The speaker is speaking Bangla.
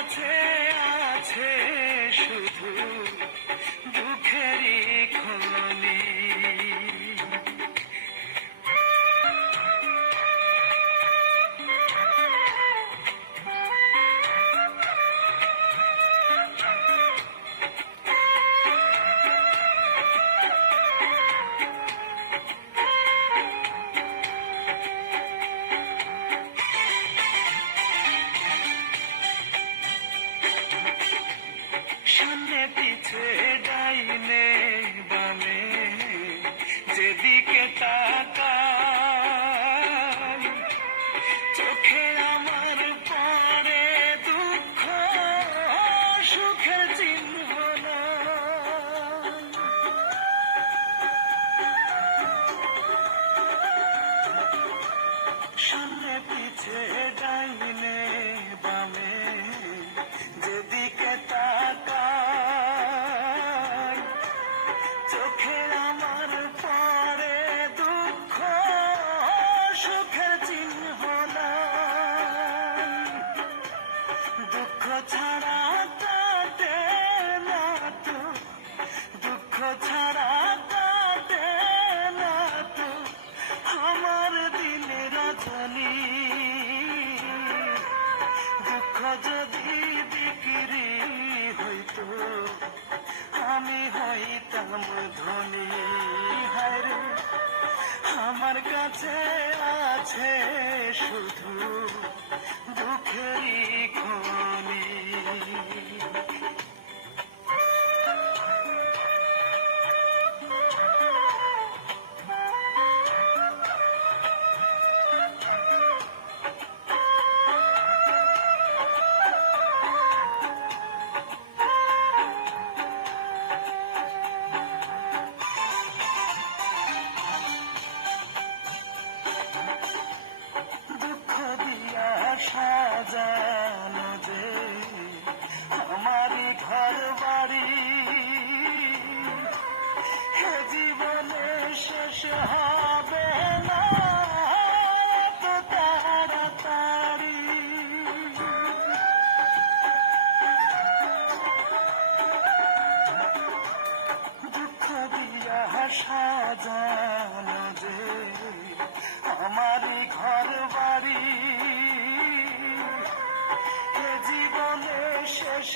কাছে আছে শুধু দুঃখেরই খনি। সামনে পিছে ডাইনে বামে যেদিকে তাকাই, চোখে আমার পড়ে দুঃখ সুখের চিহ্ন না। সামনে পিছে ডাইনে বামে যেদিকে তাকাই, চোখে আমার পড়ে দুঃখ সুখের চিহ্ন নাই। দুঃখ ছাড়া কাটে না তো, দুঃখ ছাড়া কাটে না তো আমার দিনে রজনী। দুঃখ যদি বিক্রি হইতো আমি হইতাম ধনী। হায়রে আমার কাছে আছে শুধু দুঃখেরই খনি। দুঃখ দিয়া সাজানো যে আমারই ঘর বাড়ি, হে জীবনে শেষ হবে না তো তাড়াতাড়ি। দুঃখ দিয়া সাজানো যে আমারই ঘর বাড়ি, এ জীবনে শেষ